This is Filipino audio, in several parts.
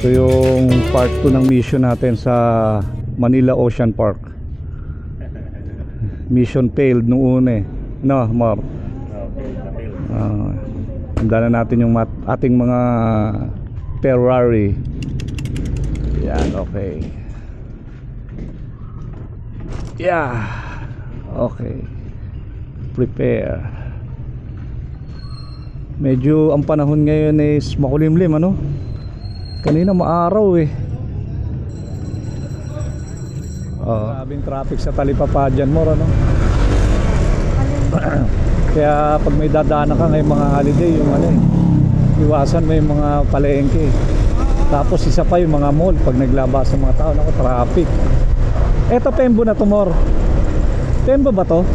Ito yung part 2 ng mission natin sa Manila Ocean Park. Mission failed nung una eh. No, Mar? Handa na natin yung ating mga Ferrari. Yan, okay. Yeah. Okay. Prepare. Medyo ang panahon ngayon is makulimlim, ano? Kanina maaraw eh. Grabing traffic sa Talipapa dyan, Mor, ano? Kaya pag may dadaanan ka ngayong mga holiday, yung ano eh, iwasan mo yung mga palengke. Tapos isa pa yung mga mall pag naglabas ng mga tao, naku, traffic. Eto Pembo na to, Mor. Pembo ba to?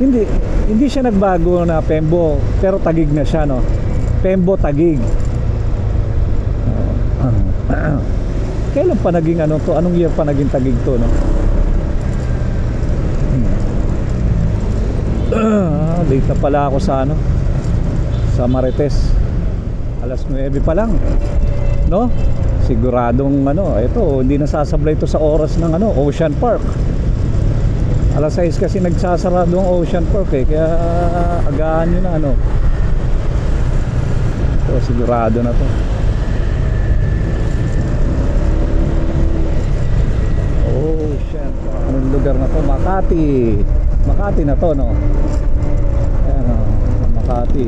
Hindi siya nagbago na Pembo, pero Taguig na siya, no? Pembo Taguig. Kailan pa naging ano to? Anong year pa naging Taguig to, no? Late na pala ako sa ano, sa Marites. Alas 9 pa lang, no? Siguradong ano, ito hindi nasasablay ito sa oras ng ano, Ocean Park. Alas 6 kasi nagsasarado ang Ocean Park eh, kaya agahan nyo na ano. Ito sigurado na to. Ocean Park. Anong lugar na to? Makati. Makati na to, no? Ayan o, Makati.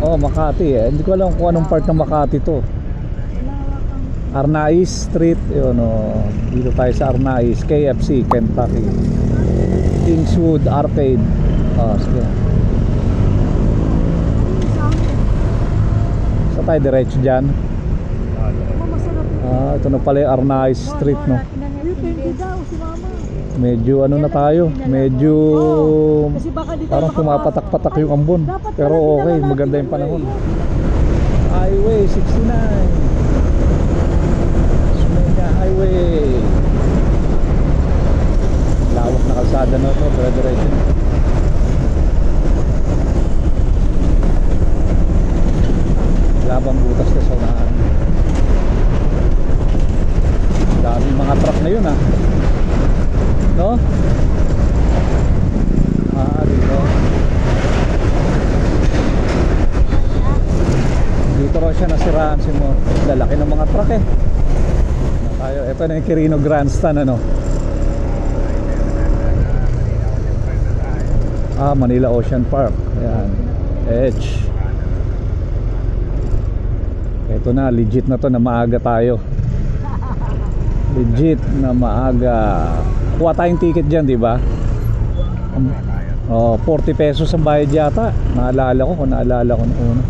Oh, Makati eh. Hindi ko alam kung anong part ng Makati to. Arnaiz Street, yun o. Dito tayo sa Arnaiz, KFC, Kentucky. Kingswood Arcade. Oh, sige. Saan tayo diretso dyan? Ito na pala yung Arnaiz Street, no? Medyo ano na tayo, medyo parang pumapatak-patak yung ambon. Pero okay, maganda yung panahon. Highway 69, Sumenya Highway. Lawak na kalsada na ito, dire-diretso. Labang butas na sa unahan. Daming mga truck na yun, ah. No? Dito. Dito raw siya nasiraan si Mo. Lalaki ng mga truck eh. Tayo, ito na yung Quirino Grandstand, ano? Manila Ocean Park. Ayan. Edge. Ito na, legit na to na maaga tayo. Legit na maaga. Kuha tayong ticket dyan, di ba? 40 pesos ang bayad yata. Naalala ko kung naalala ko noong una.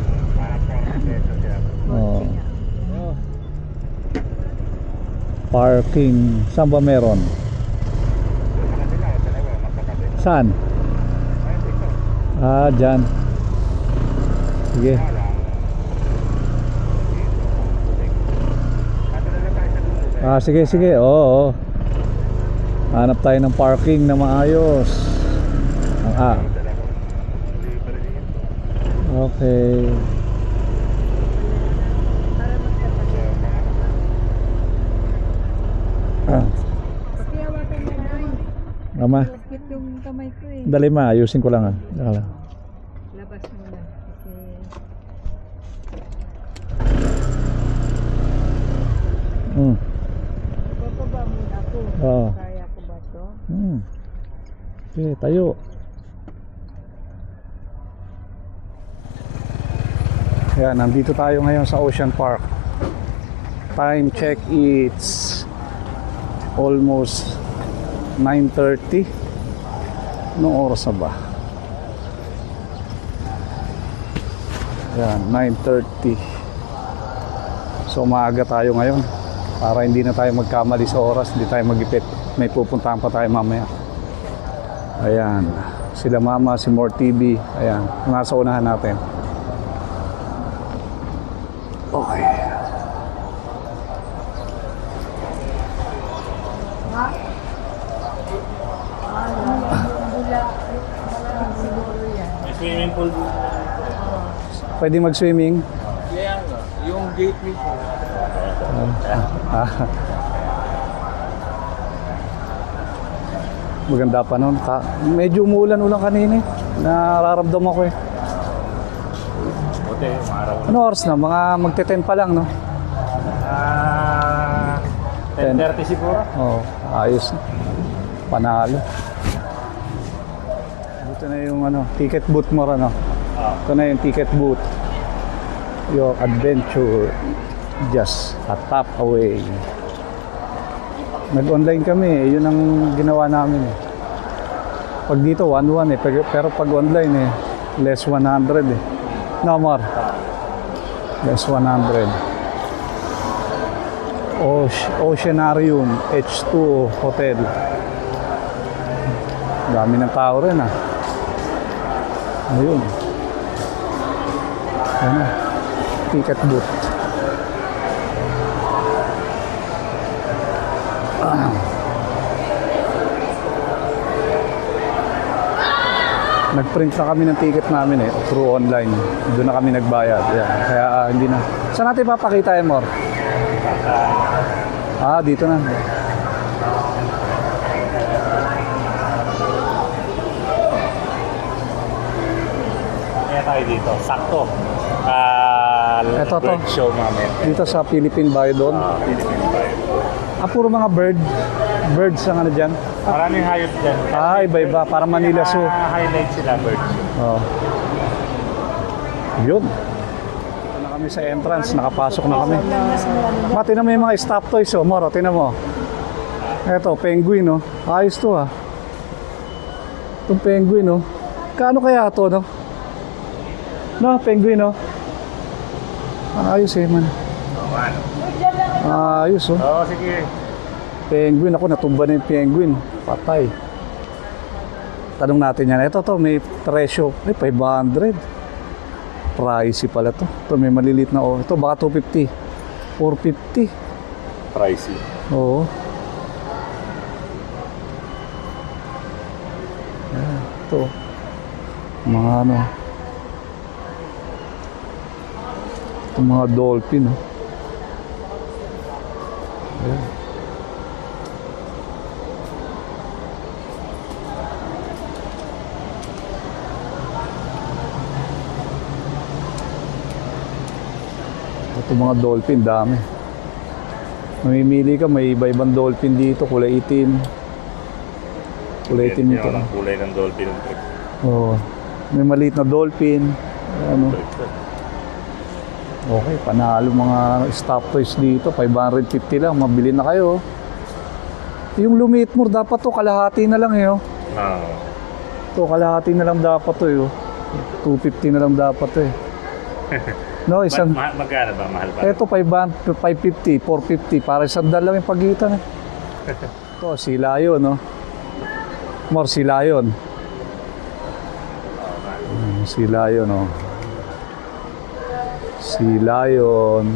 Parking. Saan ba meron? Saan? Dyan. Sige. Sige, sige. Oo. Hanap tayo ng parking na maayos. Okay. Mama. Dali ma, ayusin ko lang. Labas muna. Bababa muna ako. Kaya ko ba to? Okay, tayo. Kaya nandito tayo ngayon sa Ocean Park. Time check, it's almost 9:30. Anong oras na ba? Yan, 9:30. So maaga tayo ngayon para hindi na tayo magkamali sa oras, hindi tayo magipit. May pupuntahan pa tayo mamaya. Ayan, sila mama, si More TV. Ayan, nasa unahan natin. Okay. May swimming pool. Pwede mag-swimming? Yung gate mismo. Maganda pa noon. Medyo umuulan-ulan kanina eh. Nararamdaman ko eh. Buti, umaraw. Ano oras na? Mga magte-10 pa lang, no? 10:30 siguro. Oo, ayos. Panalo. Ito na yung ano, ticket booth mo, ano? Ito na yung ticket booth. Your adventure just a tap away. Nag-online kami eh. Yun ang ginawa namin eh. Pag dito, 1-1 eh. Pero pag online eh, less 100 eh. No more. Less 100. Oceanarium, H2O Hotel. Dami ng tao rin ah. Ayun. Ano? Ticket booth. Nag-print na kami ng ticket namin eh, through online. Doon na kami nagbayad. Yan. Kaya hindi na. Saan natin papakita yan, Mor? Dito na. Kaya tayo dito. Sakto. Ito to. Bird show mamaya. Dito sa Philippine Biodome. Philippine Bio. Puro mga birds ang ano dyan. Maraming hayop dyan. Iba-iba. Para Manila Zoo. Highlight sila, bird show. Oh. Yun. Ito na kami sa entrance. Nakapasok na kami. Tinan mo yung mga stop toys. Oh. Moro, tinan mo. Eto, penguin. Oh. Ayos to ah. Itong penguin. Oh. Kaano kaya to, no? No, penguin. Oh. Ayos eh, man. Ayos oh. Oo, sige. Penguin. Ako, natumba na yung penguin. Patay. Tanong natin yan. Ito to, may presyo. 500. Pricey pala to. Ito, may malilit na oh. Ito, baka 250. 450. Pricey. Oo. Ayan, ito. Mga ano. Ito mga dolphin. Oh. Ayan. Ito mga dolphin, dami. Mamimili ka, may iba-ibang dolphin dito, kulay itim. Kulay itim ito. Ang kulay ng dolphin. Oo. May maliit na dolphin. Ano? Okay, panalo mga stop toys dito. 550 lang, mabili na kayo. Yung lumit mo, dapat to kalahati na lang eh. Oh. To kalahati na lang dapat to eh. 250 na lang dapat to eh. No, isang... Magkano ba? Mahal ba? Ito, 550, 450. Para isang dalaw yung pagitan eh. Ito, si Lion, no? More si Lion. Si Lion, no? Si Lion.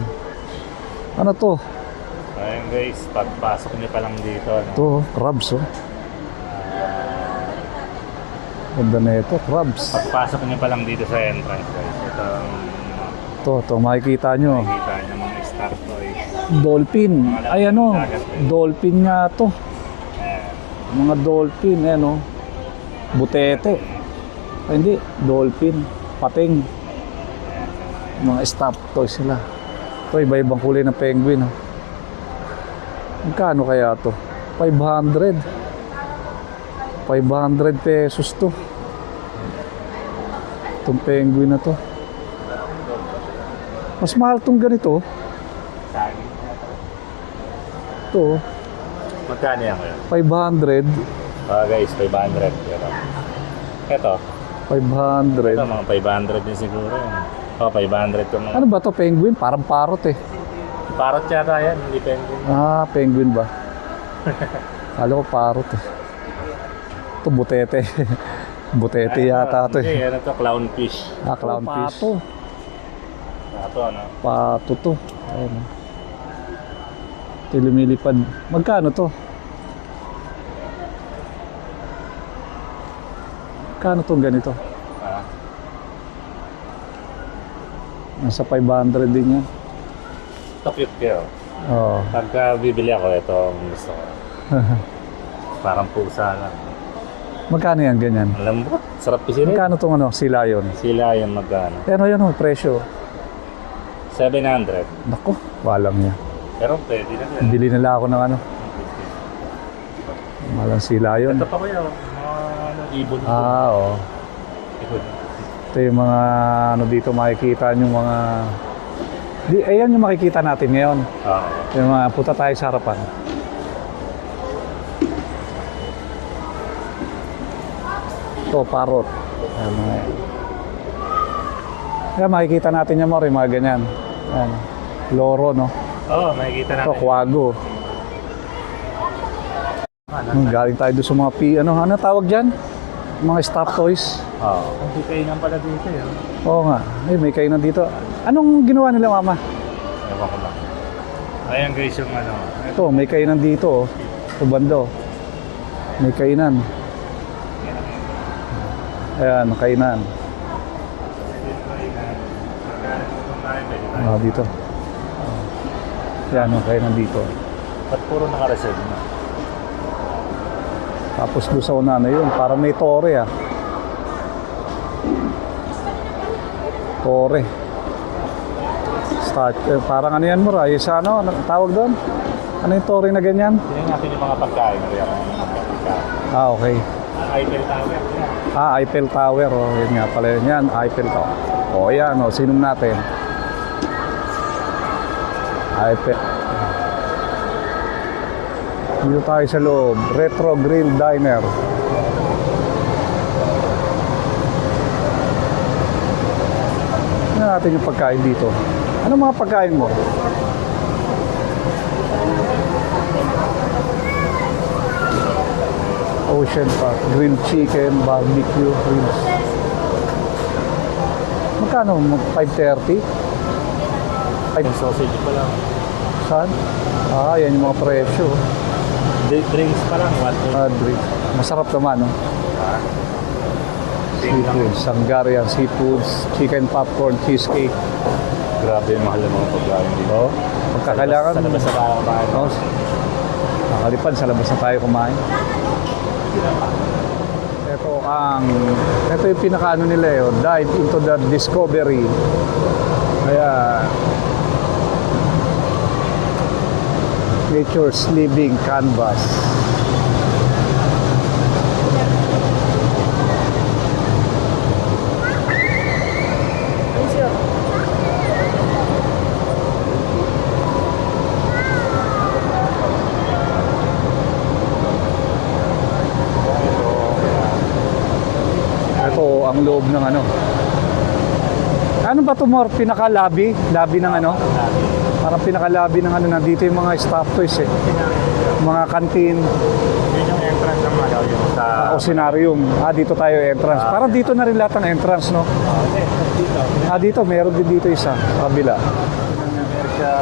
Ano to? Ayun guys, pagpasok niyo pa lang dito. No? Ito, crabs, oh. Ganda na ito, crabs. Pagpasok niyo pa lang dito sa entrance guys. Ito, makikita nyo. Makikita niyo mga star toys. Dolphin. Ay ano, dolphin nga to. Mga dolphin, ano. Butete. Ay hindi, dolphin. Pating. Mga stop toys sila. Ito, iba-ibang kulay ng penguin. Magkano kaya to? 500. 500 pesos to. Itong penguin na to. Mas mahal tong ganito. Ito. Magkano yan ngayon? 500. Guys, 500. Ito. 500. Ito, mga 500 din siguro yan. 500 to mga. Ano ba to, penguin? Parang parrot eh. Parrot yata yan, hindi penguin. Penguin ba? Kala ko parrot eh. Ito, butete. Butete yata to Hindi, eh. ano to, clownfish. Clownfish. Pato, ano? Pato to. Ayun. Ito lumilipad. Magkano to? Magkano tong ganito? Nasa 500 din yan. Ito cute kayo. Oo. Pagka bibili ako, ito ang gusto ko. Parang pusa lang. Magkano yan ganyan? Alam mo, sarap pisilin. Magkano tong ano, sila yon? Sila yung magkano. Yan o, presyo. 700. Naku, walang yan. Pero pwede na yan. Bili nila ako ng ano. Walang sila yon. Ito pa kuya, mga ibon. Oo. Ibon. Ito yung mga ano dito makikita yung mga... ayan yung makikita natin ngayon. Oo. Yung mga punta tayo sa harapan. Ito, parrot. Ayan, mga... Ayan, makikita natin yung mga ganyan. Ayan. Loro, no? Oo, makikita natin. Ito, kwago. Galing tayo doon sa mga ano tawag dyan? Mga stuffed toys. Oo. Ang kainan pala dito yun. Oo nga. Ay, may kainan dito. Anong ginawa nila, mama? Ewan ko lang. Ayan guys yung ano. Ito, may kainan dito. Ito bando. May kainan. Ayan, kainan. Dito. Ayan, may kainan dito. Ba't puro naka-reserve na? Tapos doon sa una na yun, parang may tore ah. Tore. Parang ano yan mo ra? Yung sa ano, tawag doon? Ano yung tore na ganyan? Tingnan natin yung mga pagkain. Kaya kung mga pagkain. Ah, okay. Eiffel Tower. Eiffel Tower. Oh, yun nga pala yun. Yan, Eiffel Tower. O, yan. O, sinom natin. Eiffel. Dito tayo sa loob. Retro Grill Diner. Tingnan natin yung pagkain dito. Ano mga pagkain mo? Ocean Park. Grilled chicken, barbecue, ribs. Magkano? 5.30? Yung sausage pa lang. Saan? Yan yung mga presyo. Drinks pa lang. Drink. Masarap naman, no? Seafood, Sangarian Seafoods, chicken popcorn, cheesecake. Grabe yung mahal ng mga pagkain dito. Oh, pagkakailangan. Sa labas na tayo kumain. Oh, nakalipad, sa labas na tayo kumain. Ito yung pinakaano nila yun, dive into the discovery. Kaya, nature's living canvas. Ito ang loob ng ano. Ano ba ito more? Pinaka-lobby? Lobby ng ano? Parang pinaka-lobby ng ano. Nandito yung mga staff toys eh. Mga kantin. Yun yung entrance ng mga yung sa... Oceanarium. Dito tayo entrance. Parang dito na rin lahat ng entrance, no? dito. Dito. Meron din dito isa. Sa kabila. Meron siya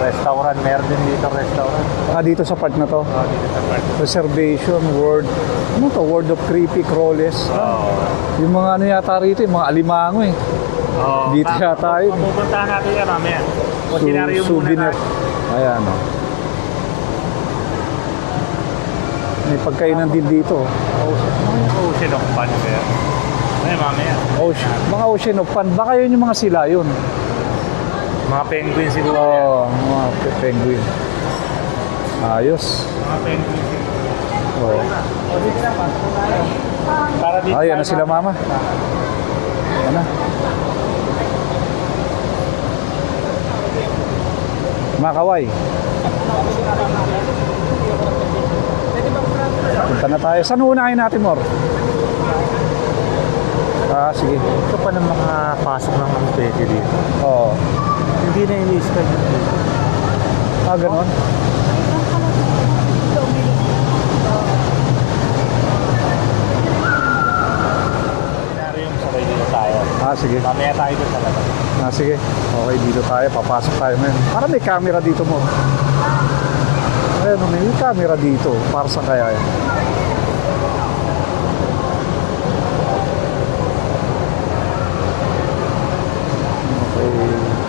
restaurant. Meron din dito restaurant. Dito sa part na to. Dito sa part. Reservation, word. Ano to? Word of Creepy Crawles. Yung mga ano yata rito, yung mga alimango eh. Dito yata yun. Pupuntahan natin yan mamaya. Oceanarium muna Souvenir. tayo. Ayan o. May pagkainan din dito. Ocean of Fun kaya. Ay, mamaya. Mga Ocean of Fun. Baka yun yung mga sila yun. Mga penguin siguro. Oo, mga penguin. Ayos. Mga penguin siguro. Oo. Para dito. Ayan na sila mama. Ayan na. Mga kaway. Punta na tayo. Saan uunahin natin, Mor? Sige. Ito pa ng mga pasok ng mga pwede dito. Oo. Hindi na ini-start dito. Ganon. Oceanarium, sabay dito tayo. Sige. Mamaya tayo dito sa labas. Sige. Okay, dito tayo. Papasok tayo ngayon. Parang may camera dito mo. Ayun, may camera dito. Para sa kaya yan.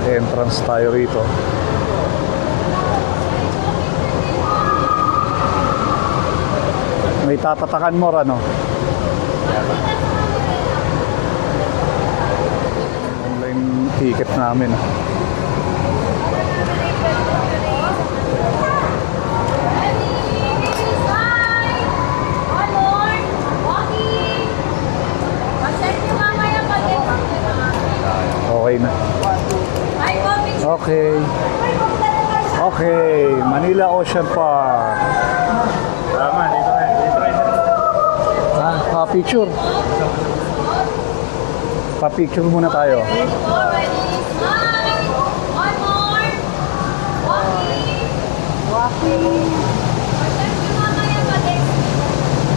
Okay. entrance tayo rito. May tatatakan mo, ano? Online ticket namin. Okay na. Okay. Okay, Manila Ocean Park. Tama, dito na. Dito na. Pa-picture. Pa-picture muna tayo.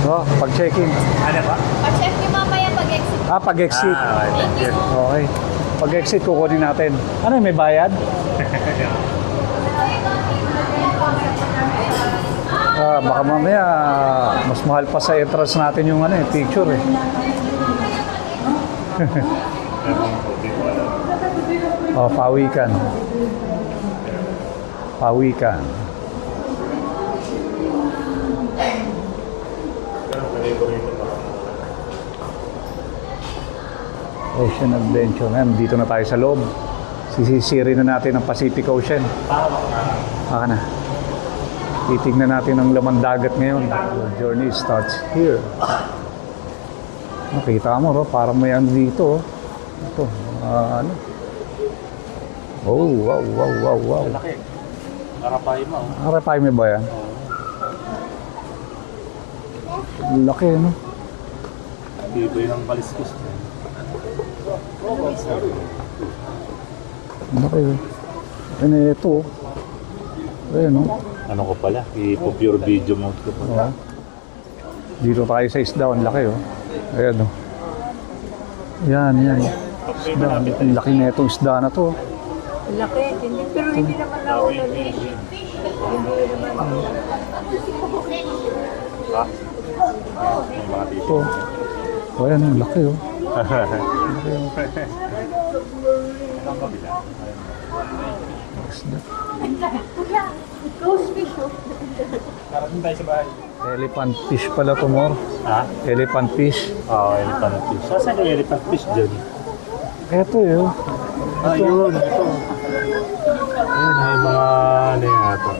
Oh, pag-check-in. Ano ba? Pa-check niyo mamaya pag-exit. Pag-exit. Okay, thank you. Okay. Pag-exit, kukunin natin. Ano, may bayad? Baka mamaya, mas mahal pa sa entrance natin yung ano, picture eh. Oh, pawikan. Pawikan. Ocean Adventure. Ngayon, dito na tayo sa loob. Sisisirin na natin ang Pacific Ocean. Baka na. Titignan natin ang laman dagat ngayon. The journey starts here. Nakita mo, parang may ano dito. Ito, ano. Oh, wow, wow, wow, wow. Laki. Arapay mo. Arapay mo ba yan? Laki, no? Dito yung baliskos. Laki, eh. Ano ito? Ayan, no? Ano ko pala? I-pure video mode ko pala. Oh. Dito tayo sa isda, ang laki, oh. Ayan, oh. Yan, yan. Isda, ang laki na itong isda na to. Laki, pero hindi naman naulan eh. Ha? May mga tito. Ito. Oh, ayan, ang laki, oh. Isda. Karating tayo sa bahay. Elephant fish pala to, Mor. Ha? Elephant fish. Oo, elephant fish. Saan yung elephant fish dyan? Eto, eh, oh. Yun. Ito. Ayun, may mga ano yung ato.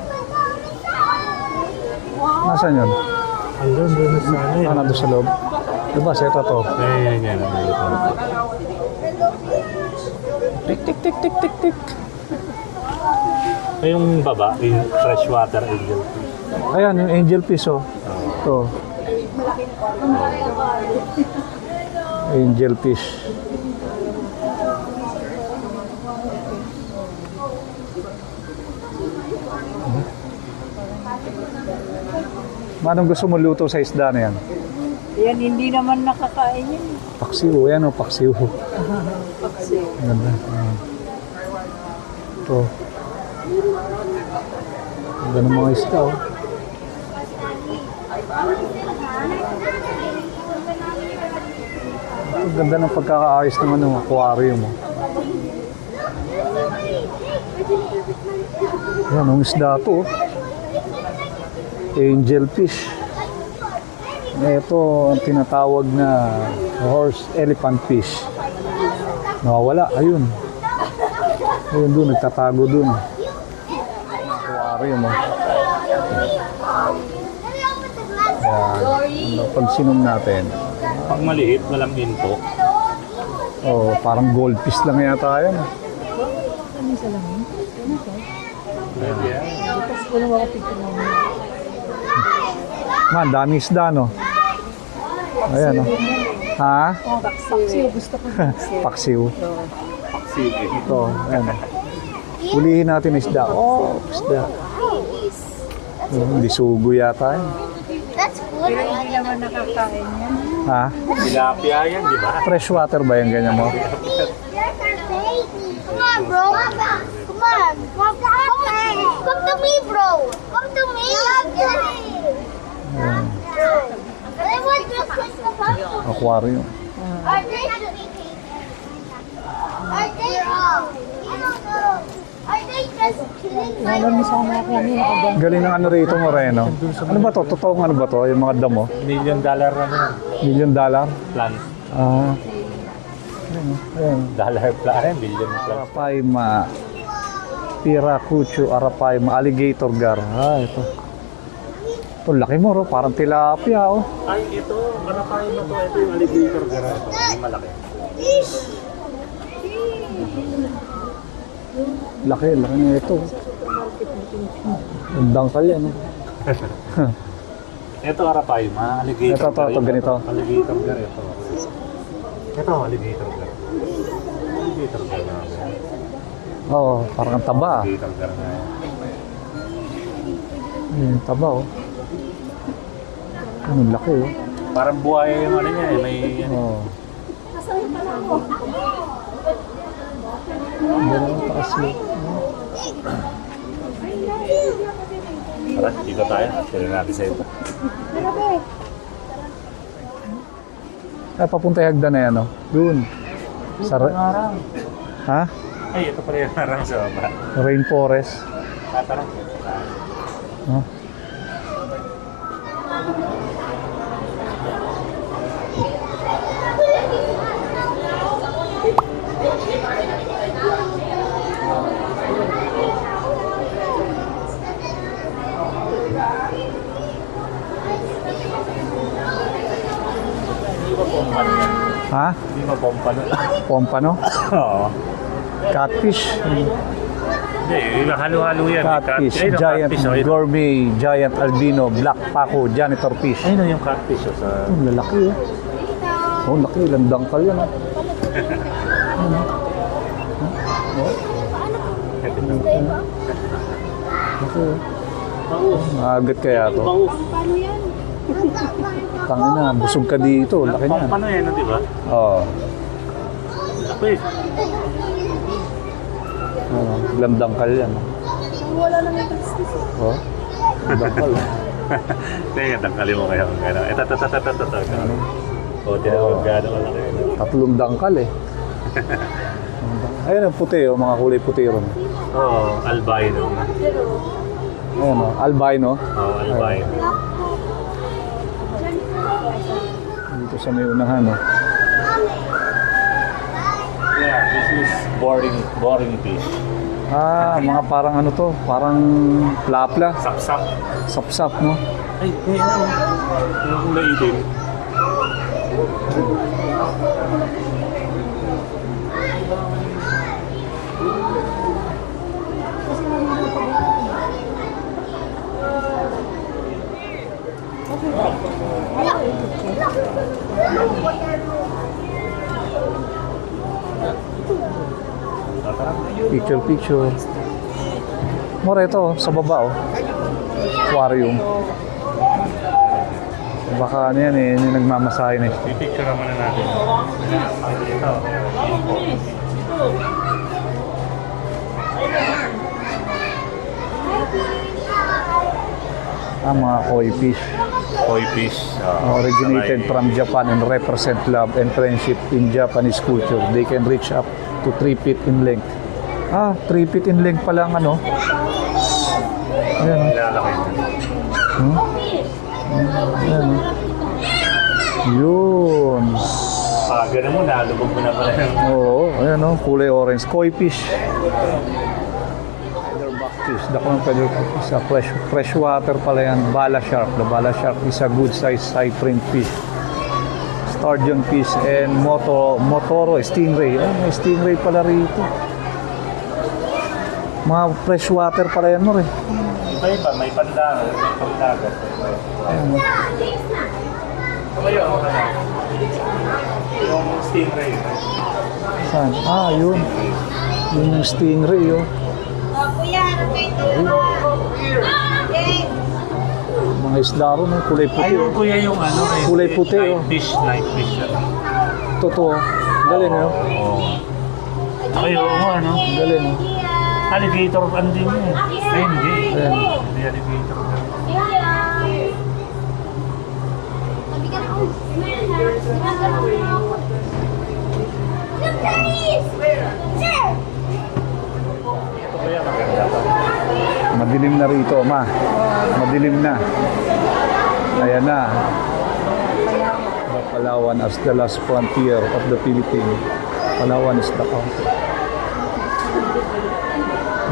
Nasaan yun? Andun, doon sa ano yun. Nandun sa loob. Diba, seta to. Yan. Tik, tik, tik, tik, tik, tik. Yung baba, yung freshwater angel fish. Ayan, yung angel fish, oh. Ito. Angel fish. Manong gusto mo luto sa isda na yan? Yan, hindi naman nakakain yun. Paksiw, yan, oh, paksiw. Paksiw. Ganda. Ito. Ganda ng mga isda, oh. Ang ganda ng pagkakaayos ng ano, aquarium, oh. Yan, ang isda to, oh. Angel fish. Ito ang tinatawag na horse elephant fish. Nawawala, ayun. Ayun doon, nagtatago doon. Aquarium, oh. Yan. Pag sinom natin. Pag maliit, walang info. Oh, parang goldfish lang yata yan. Ano sa lamin? Ano to? Tapos ko na mga picture mo. Man, dami isda, no? Ayan, no? Ha? Oh, paksiw. Gusto ko paksiw. Paksiw. Sige. Ito, ayan. Ulihin natin isda. Oh, isda. Hindi sugo yata yan. Pero hindi naman nakakain yan. Ha? Tilapia yan, di ba? Freshwater ba yung ganyan mo? Come on, bro. Come on. Come to me, bro. Come to me. Ayan. I want to push the button. Aquarium. Are they all? I don't know. Iwanan mo sana ako ano, nakaganda. Galing ng ano rito, Moreno. Ano ba to? Totoong ano ba to? Yung mga damo? $1 million na $1 million? plant. Ah. Ayan. Dollar plant, billion plant. Arapaima. Piracucho, Arapaima. Alligator gar. Ah, ito. Ito, laki mo, ro. Parang tilapia, oh. Ay, ito, marakain na to. Ito yung alligator gara. Ito, yung malaki. Laki na ito. Ang dangkal yan, oh. Ito, Arapaima, alligator Ito, ganito. Alligator gara ito. Ito, alligator gara. Alligator gara na. Oo, parang ang taba, ah. Alligator gara na. Yung taba, oh. Ang laki, oh. Parang buhay yung ano niya eh. May ano. Oh. Ganun ang taas yun. Tara, dito tayo. Pwede natin sa ito. Ay, papunta yung hagdan na yan, oh. Doon. Sa ha? Ay, ito pala yung harang sa baba. Rainforest. Tara. Huh? Ha? Hindi mapompa na. Pompano? Oo. Catfish? Hindi, halo-halo yan. Catfish, Ayun, giant catfish, oh. gourmet, giant albino, black paco, janitor fish. Ayun yung catfish oh, sa... Ang lalaki, oh. Oh, laki. Landangkal yan, oh. Laki, oh. Maagat kaya to. Paano yan? Tangin na, busog ka dito. Laki na. Paano yan, di ba? Oo. Laki. Landangkal yan. Wala nang interest. Oh. Landangkal. Kaya tangkali mo kayo. Ito. O, tinawag gano'n malaki. 3 dangkal eh. Ayun ang puti, oh, mga kulay puti ron. Oo, albino. Ayun, oh, albino. Oo, albino. Dito sa may unahan, oh. Yeah, this is boring fish. Ah, mga parang ano to, parang plapla, Sapsap. sapsap, no? Ay, ano? Yung kulay itim. Picture. More ito, oh, sa baba, oh. Aquarium. Baka ano yan eh, yung nagmamasahe na eh. I-picture naman na natin. Ito. Mga koi fish. Koi fish. Originated from Japan and represent love and friendship in Japanese culture. They can reach up to 3 feet in length. 3 feet in length pala ang ano. Ayan, oh. Nilalaki. Ayan, oh. Yun. Ganun mo, nalubog mo na pala yung... Oo, ayan, oh. Kulay orange. Koi fish. Featherback fish. Dako ng featherback fish. Freshwater pala yan. Bala shark. The bala shark is a good size cyprine fish. Sturgeon fish and motoro stingray. May stingray pala rito. Mga freshwater pala yan mo rin. Iba-iba, may pandangan, may pangdagat. Ayan, oh. Yung stingray. Saan? Yun. Yun yung stingray, oh. Mga isda ron, oh. Kulay puti, Ayun oh. kuya yung ano. Kulay puti, oh. Night fish. Totoo. Galing, oh. Ay, oo nga, no? Galing, oh. Alligator fan din yun. Ay, hindi. Ayan. Hindi alligator. Ito kaya maganda pa. Madilim na rito, ma. Madilim na. Ayan na. Palawan as the last frontier of the Philippines. Palawan is the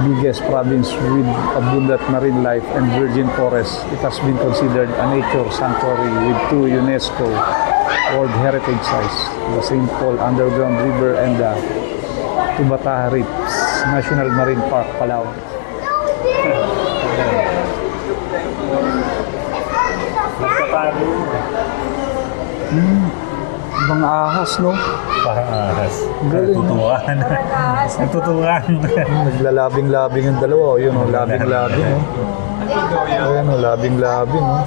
biggest province with abundant marine life and virgin forests. It has been considered a nature sanctuary with 2 UNESCO World Heritage Sites, the St. Paul Underground River and the Tubataha Reefs National Marine Park, Palawan. Nagtatago. Ibang ahas, no? Parang ahas. Galing. Nagtutukan. Nagtutukan. Naglalabing-labing yung dalawa. Oh, yun, oh, labing-labing. Oh. Ayan, oh, labing-labing. Oh.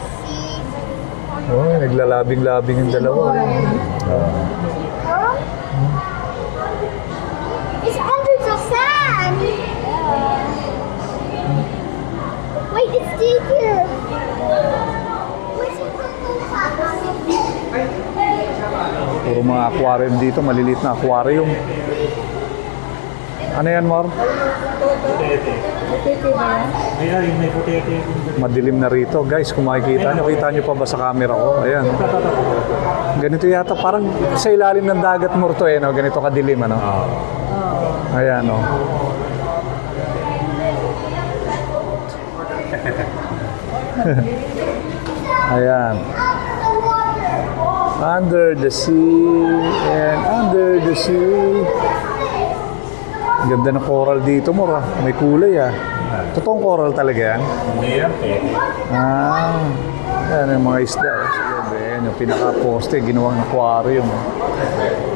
Oh, naglalabing-labing yung dalawa. Oh. It's under the sand. Wait, it's deep here. Where's it Puro mga aquarium dito. Maliliit na aquarium. Ano yan, Mar? Putete. Putete ba yan? Ayun, may putete. Madilim na rito. Guys, kung makikita nyo, kita nyo pa ba sa camera ko? Ayan. Ganito yata. Parang sa ilalim ng dagat mo to eh. No? Ganito kadilim, ano? Ayan, no? Ayan. Under the sea and under the sea. Ganda ng coral dito, Mora. May kulay, ah. Totoong coral talaga yan. Mayroon eh. Ah, yan yung mga isda. Eh. Sa loob, eh. Yan yung pinaka-poste, ginawang aquarium. Eh.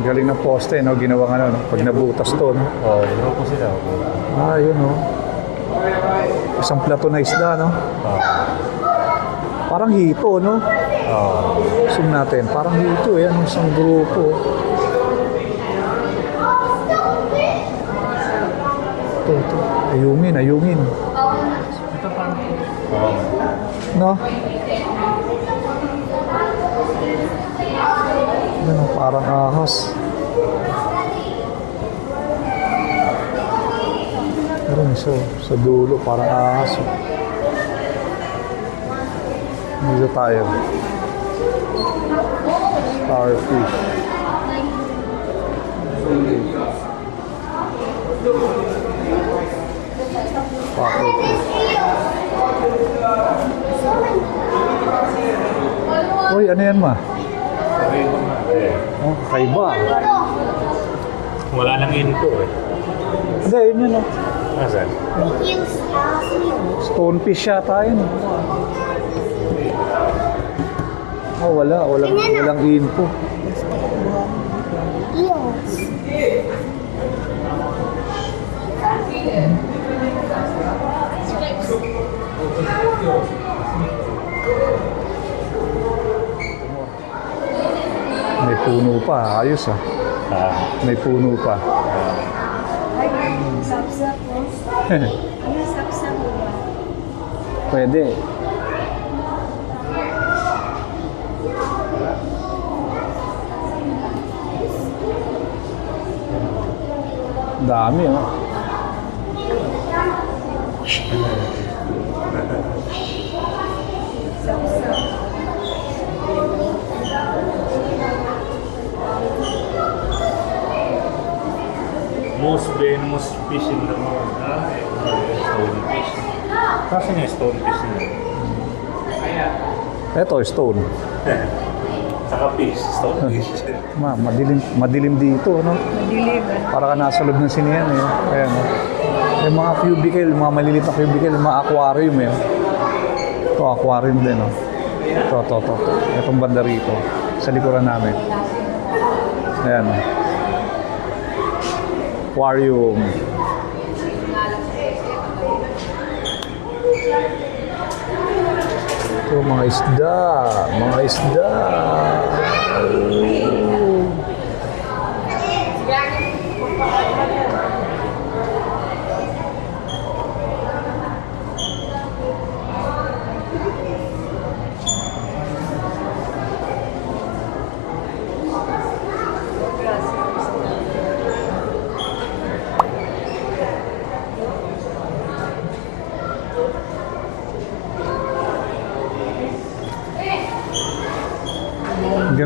Galing ng poste, no? Ginawang ano, no? Pag nabutas to, no? Oo, ginawa po sila. Ah, yun, no? Isang plato na isda, no? Parang hito, no? Zoom natin. Parang hito, yan. Isang grupo. Ito. Ayungin, ayungin. Ito parang... Oo. No? Ano, parang ahas. Pero sa dulo, parang ahas. Dito tayo. Starfish. Pufferfish. Uy, ano yan, ma? Oh, kakaiba. Wala lang yun ito eh. Hindi, yun yun, oh. Asan? Stonefish yata yun. Oh, walang info. Eels. May puno pa, ayos ah. May puno pa. Ay, sapsap po. Ano sapsap po ba? Pwede. Dami oh. Most venomous fish in the world. Stonefish. Kasi nga stonefish na. Eto, stone. Saka fish. Stonefish. Madilim dito, no? Madilim. Para ka nasa loob ng sinehan, eh. Ayan, oh. Yung mga cubicle, mga maliliit na cubicle, mga aquarium, eh. Ito, aquarium din, oh. Ito. Itong banda rito. Sa likuran namin. Ayan, oh. Aquarium. Ito, mga isda. Mga isda. Oh.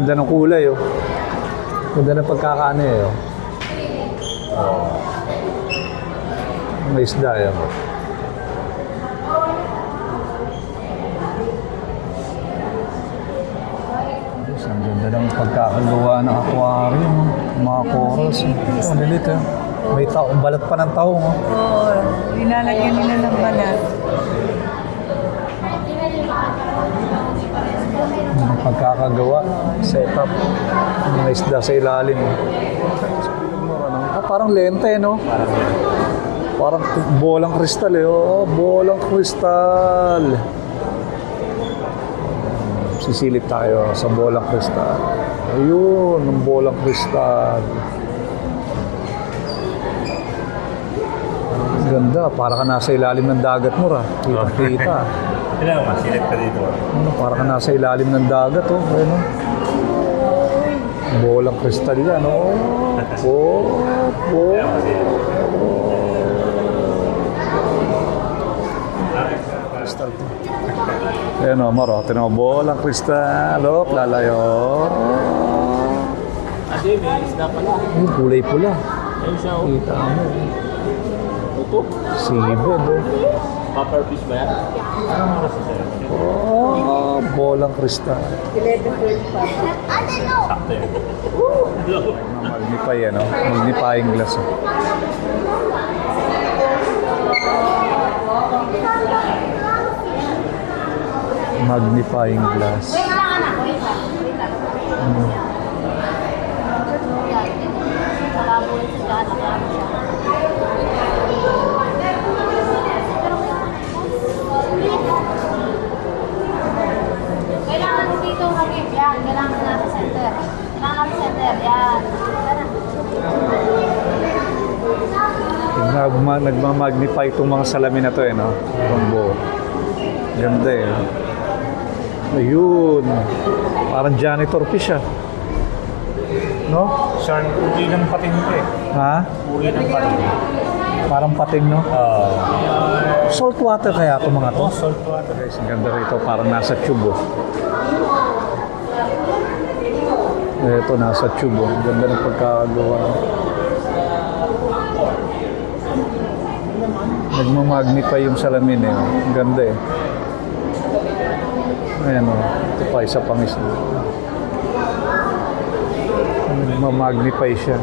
ganda ng kulay, oh. Ganda ng pagkakaano, eh, oh. May isda, yan. Ang ganda ng pagkakagawa ng aquarium, mga corals. Ang lilit, eh. May balat pa ng taong, oh. Oo, nilalagyan nila ng balat. Ang pagkakagawa, setup, mga isda sa ilalim. Parang lente, no? Parang bolang kristal, eh. Oh, bolang kristal. Sisilip tayo sa bolang kristal. Ayun, ang bolang kristal. Ganda, para ka nasa ilalim ng dagat mo, ra. Kita-kita. Kailangan masilip ka dito. Ano, para ka nasa ilalim ng dagat, oh. Ano? Bolang kristal yan, oh. Kristal to. Ayan, oh, Maro. Tinawag, bolang kristal. Oh, lalayo. Ate, may isda pala. Ay, kulay pula. Ayun siya, oh. Kita mo. Ito. Sibed, oh. Popper fish ba yan? Anong oras na sa'yo? Oh, bolang kristal. 11:35. Sakto yun. Magnify yan, oh. Magnifying glass, oh. Magnifying glass. Wait lang anak, wait lang. Wait lang. Malabo rin sa daan, nakalabo siya. Kailangan dito, Habib. Yan, kailangan nasa center. Kailangan nasa center. Yan. Nagmamagnify itong mga salamin na to, eh, no? Itong buo. Ganda, eh. Ayun. Parang janitor fish, ah. No? Shark, uri ng pating ito eh. Ha? Uri ng pating. Parang pating, no? Salt water kaya ito mga to? Salt water. Guys, ang ganda rito. Parang nasa tube, oh. Ito, nasa tube, oh. Ang ganda ng pagkagawa. Nagmamagnify yung salamin, eh. Ang ganda, eh. Ayan, oh. Ito pa, isa pang isda. Nagmamagnify siya.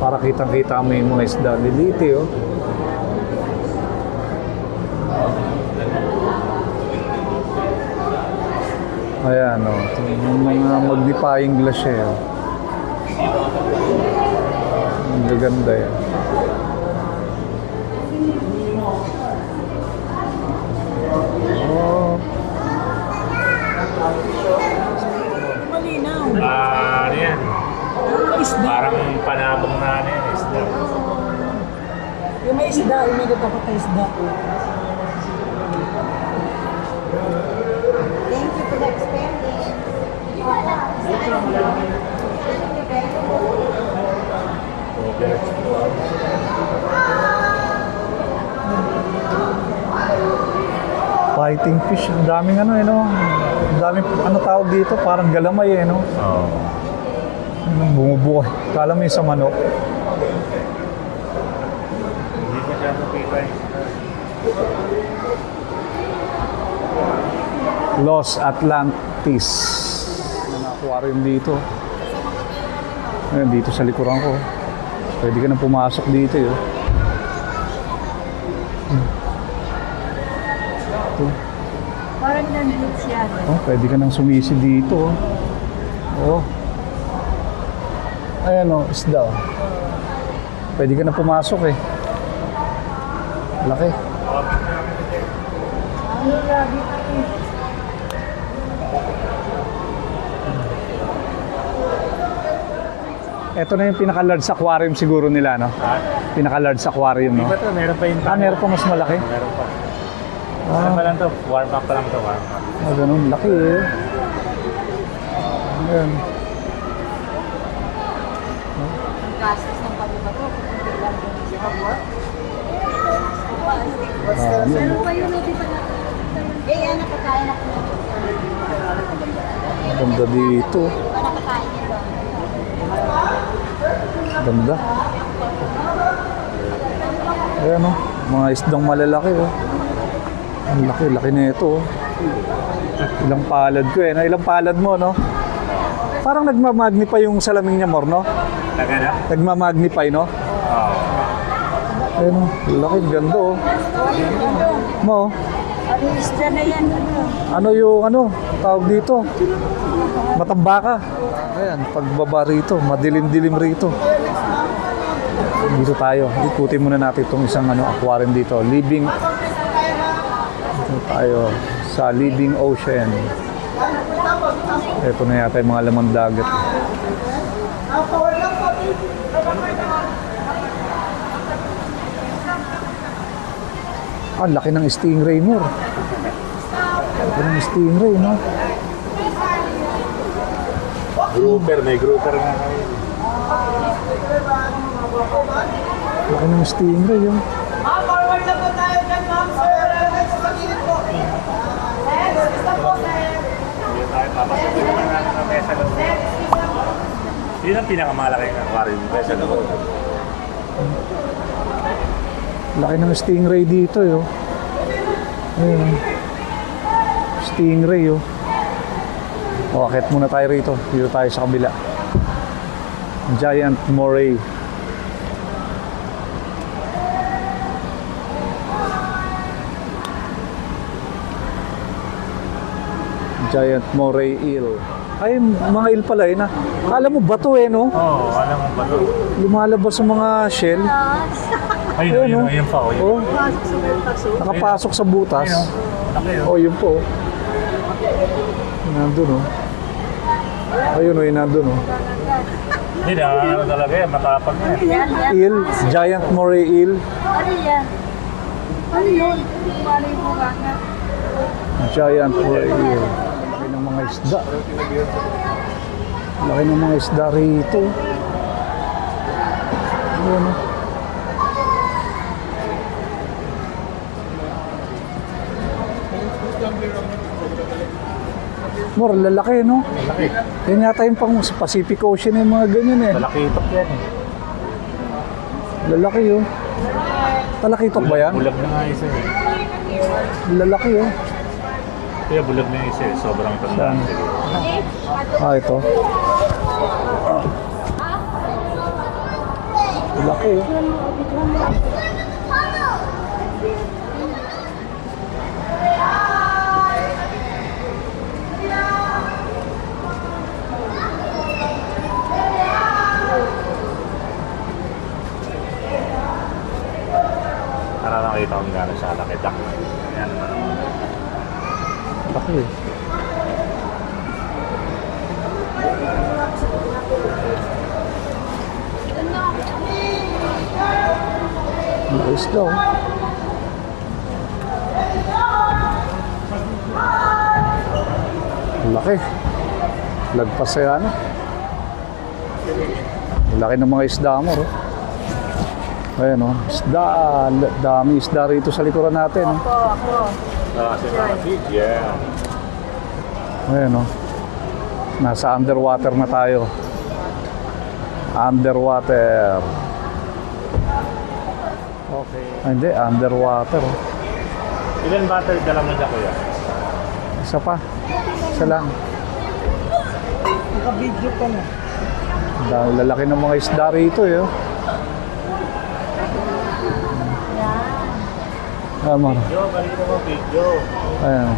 Para kitang-kita mo yung mga isda. Liliti, oh. Ayan, oh. Yung mga magnifying glass siya, oh. Ang gaganda, eh. Oh. Malinaw. Ano yan? May isda. Parang panabong na ano yan, isda. Yung may isda, yung may nagpapatay isda. Thank you for the expanding. Fighting fish. Ang daming ano, eh, no? Ang daming, ano tawag dito? Parang galamay, eh, no? Oo. Bumubuhay. Kala mo yung sa manok. Hindi ka siya nakita eh. Los Atlantis. May aquarium dito. Ayan, dito sa likuran ko. Pwede ka nang pumasok dito, eh. Ito. Parang nandito siya. Oh, pwede ka nang sumisi dito, oh. Oh. Ayan, oh, isda, oh. Pwede ka nang pumasok, eh. Laki. Ito na yung pinaka-large aquarium siguro nila, no? Pinaka-large aquarium, no? Iba to, meron pa yung Meron pa mas malaki. Meron pa. Ano pa lang to? Warm up pa lang to, warm up. Ganun, laki, eh. Ayan. Gastos ng pagbabago. Ano? Ano pa yun? Eh, ano pa kaya na Ganda dito. Ganda. Ayan oh, mga isdang malalaki oh. Ang laki na ito oh. Ilang palad ko eh. Ilang palad mo no? Parang nagmamagnify yung salamin niya more no? Nagana? Nagmamagnify no? Oo. Ayan oh, laki, ganda oh. Mo, Ano isda na yan? ano yung ano, tawag dito? Matambaka. Ayan, pagbaba rito, madilim-dilim rito. Dito tayo, ikutin muna natin itong isang ano, aquarium dito. Living, dito tayo sa Living Ocean. Ito na yata yung mga lamang dagat. Ah, laki ng stingray mo. Laki ng stingray, no? Grouper, may grouper nga kayo. Laki ng stingray, yun. Forward na po tayo dyan, ma'am, sir. Next, pag-init po. Next, isa po, sir. Hindi tayo papasukin naman natin ng mesa loob. Yun ang pinakamalaking aquarium yung mesa loob. Laki ng stingray dito, yo. Ayun. Stingray, yo. O, akit muna tayo rito. Dito tayo sa kabila. Giant moray. Giant moray eel. Ay, mga eel pala eh na. Kala mo bato eh, no? Oo, alam mo ba ito? Lumalabas sa mga shell. Ayun, ayun pa. Oh, nakapasok sa butas. Oh, yun po. Nandun, oh. Ayun, oh, yun nandun, oh. Hindi na, ano talaga yan, matapag yan. Yan, yan. Eel, giant moray eel. Ano yan? Ano yun? Ano yung bunga nga? Giant moray eel. Laki ng mga isda. Laki ng mga isda rito. Ayun, oh. More, lalaki, no? Malaki. Yan yata yung pang sa Pacific Ocean yung mga ganyan eh. Talakitok yan. Lalaki, oh. Talakitok ba yan? Bulag na nga isa eh. Lalaki, oh. Kaya bulag na yung isa eh. Sobrang tandaan siguro. Ah, ito. Lalaki, oh. Para nakita kong gano'n siya laki. Yan naman. Laki, eh. Nice daw. Laki. Lagpas sa yan. Laki ng mga isda mo. Oh. Ayan o. Isda. Dami isda rito sa likuran natin. Oh. Kasi nakapig, yeah. Ayan o. Nasa underwater na tayo. Underwater. Okay. Ay, hindi. Underwater. Oh. Ilan battery dala mo dyan, kuya? Isa pa. Isa lang. Naka-video ka na. Dahil lalaki ng mga isda rito eh. Oh. Ayan mo. Yo, kanina mo video. Ayan.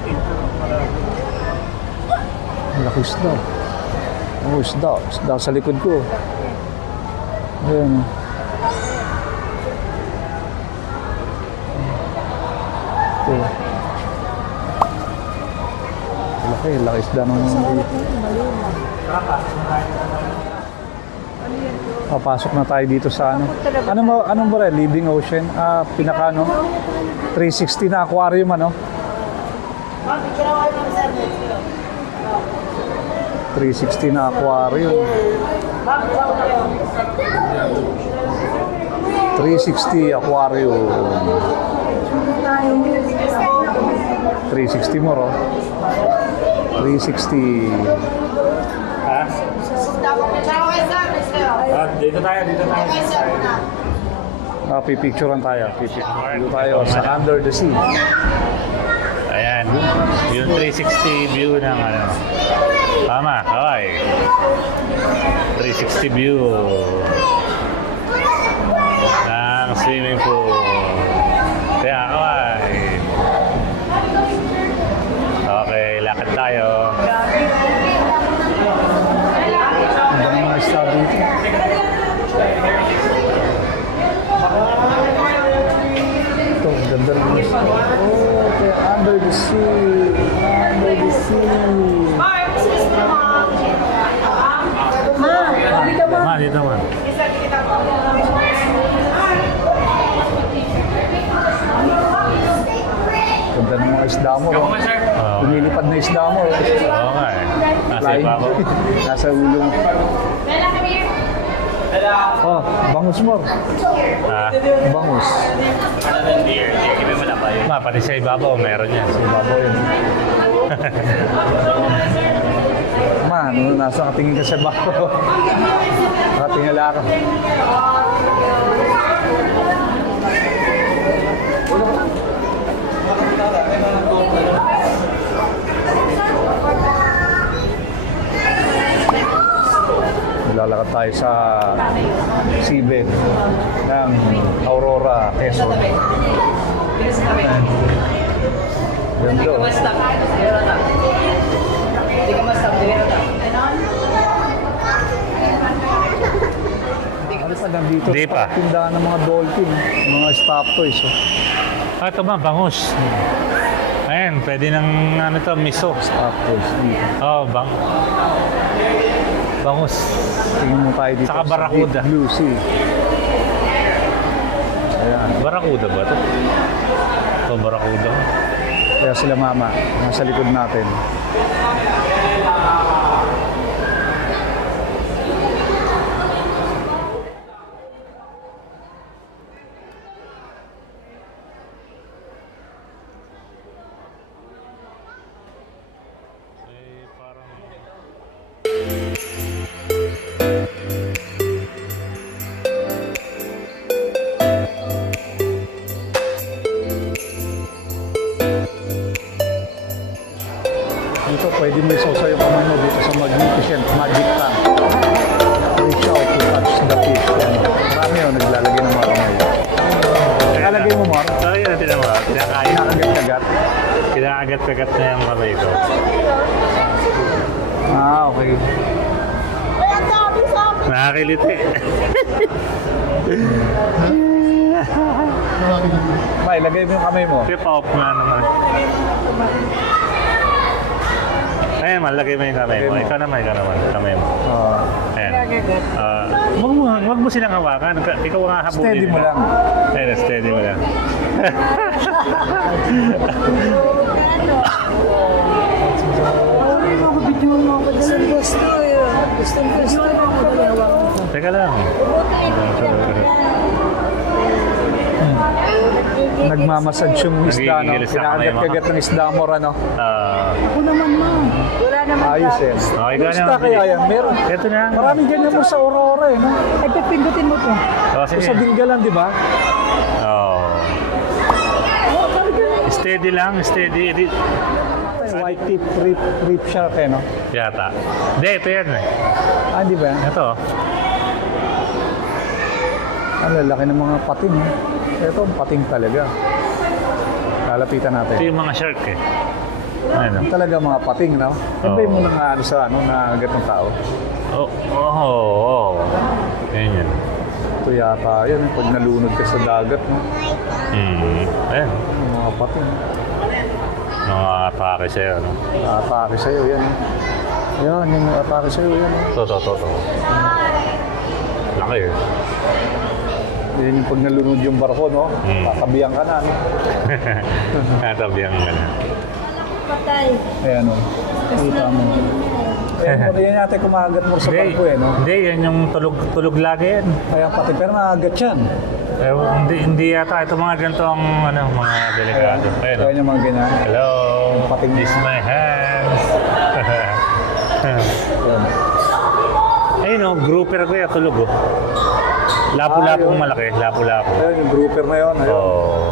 Laki isda. Oh, isda. Isda sa likod ko. Ayan. Ito. Laki. Laki isda ng... Papasok na tayo dito sa ano. Anong ba rin? Living Ocean? Pinaka ano? 360 na aquarium ano? 360 na aquarium. 360 aquarium. 360 mo ro. 360. Dito tayo. Pipicturean tayo. Dito tayo sa Under the Sea. Ayan. Yung 360 view ng ano. Tama, kaway. 360 view ng swimming pool. Kaya kaway. Okay, lakad tayo. Ang dami mga isda dito. Ito, ang ganda ng mga isda. Oh, okay. Under the Sea. Under the Sea. Ma, dito man. Ganda ng mga isda mo. Oh. Oo. Lumilipad na isda mo. Oo nga eh. Nasa iba ako. Nasa ulo mo. Oh, bangus mo. Ah, Bangus. ma, pati sa ibabaw, meron yan. Sa ibabaw yun. Man, nasa katingin ka sa babaw. Nakatingala ka. Lalakad tayo sa seabed ng Aurora, Quezon. Ganda. Oh. Ano pa nandito? Di pa. Tindahan ng mga dolphin, mga stop toys. Oh. Ah, ito ba, bangus. Ayan, pwede ng ano to, miso. Stop toys. Oh, bangus. Tingin mo tayo dito Saka sa Barracuda. Deep Blue Sea. Ayan. Barracuda ba ito? Ito, barracuda. Kaya sila mama, nasa likod natin. Dito, pwede mo isaw yung kamay mo dito sa Magnificent Magic Tank. Reach out to touch the fish. Yan. Marami yun, naglalagay ng mga kamay. Nakalagay mo, Mar. So, yun natin naman. Kinakain. Nakagat-kagat. Kinakagat-kagat na yung kamay ko. Ah, okay. Wala sa akin. Nakakiliti. May, lagay mo yung kamay mo. Trip off nga naman. Ayan, malagay mo yung kamay mo. Lagay mo. Ikaw naman. Kamay mo. Ayan. Wag mo silang hawakan. Ikaw ang hahabulin. Steady mo nila. lang. Ayan, steady mo lang. Teka lang. Nagmamassage yung isda, no? Nagigigil sa kamay mo. Kinakagat-kagat ng isda mo, ano? Ako naman, ma'am. Wala naman. Ayos eh. Okay, Yung ka isda na. kaya yan, meron. Ito na. Maraming ganyan mo sa Aurora eh, no? Ay, pipindutin mo to. Oh, sige. Sa Dingalan, di ba? Oh. Steady lang, steady. White tip, rip shark eh, no? Yata. Hindi, ito yan eh. Ah, di ba yan? Ito. Ang lalaki ng mga pating, eh. Ito, ang pating talaga. Lalapitan Ito natin. yung mga shark eh. Ano? Talaga mga pating, no? Ano ba yung Oo. mga ano sa ano, nakagat ng tao? Oh. Yan yun. Ito yata yun, eh, pag nalunod ka sa dagat, no? Ayan. Yung mga pating. Mga atake sa'yo, no? Atake sa'yo, yan. Eh. Yan, yung atake sa'yo, yan. Eh. To. Laki eh. Yan yung pag nalunod yung barko, no? Kakabiyan ka na, no? Katabihan ka na. Patay. Ayan, no? Kita mo. Yan natin kumagat mo sa barko, eh, no? Hindi, yan yung tulog lagi yan. Kaya pati, pero nakagat yan. Hindi yata. Ito mga ganito ang mga delikado. Ayun. Kaya yung mga ganyan. Hello. Pating- This is my hands. Ayan. Ayun, Ayun o, grouper ko yung tulog o. Lapu-lapong Ayun. malaki, lapu-lapo. Ayun, yung grouper na yun. Ayun. Oo.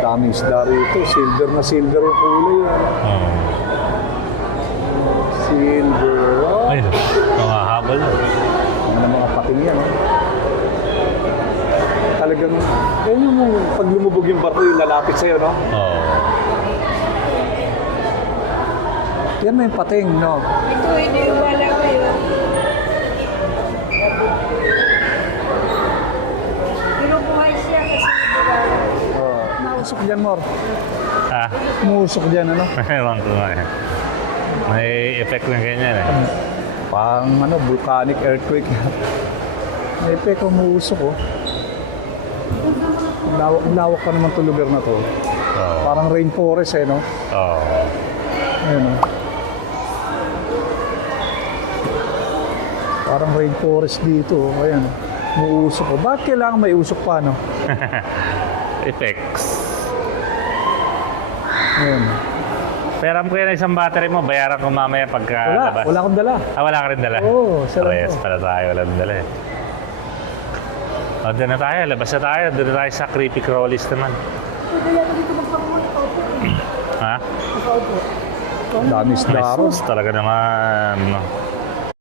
Daming isda rito. Silver na silver yung kulay. Hmm. Silver. Oh. Ayun, mga habol na. Ano mga pating yan. Talagang, yun yung pag lumubog yung barko, yung lalapit sa'yo, no? Oo. Yan may pating, no? Ito, hindi wala kayo. Kinukuha siya kasi wala. Oh. Mausok dyan, Mor. Ah, Mausok dyan, ano? ewan ko nga eh. May effect ng ganyan eh. Pang, ano, volcanic earthquake. May effect kung mausok, oh. Ang lawak pa naman itong lugar na to. Oo. Parang rainforest, eh, no? Oo. Ayun, oh. Parang rainforest dito, oh. Ayan. Muusok, oh. Bakit kailangan may usok pa, no? Effects. Ayun. Peram ko yan ang isang battery mo, bayaran ko mamaya pagka labas. Wala akong dala. Ah, wala ka rin dala? Oo, sarap Parehas to. pala tayo, wala rin dala eh. O, doon na tayo, labas na tayo. Doon na tayo sa creepy crawlies naman. Kaya na dito magpakuha ng paupo. Ha? Paupo. Dami isda ron. Talaga naman.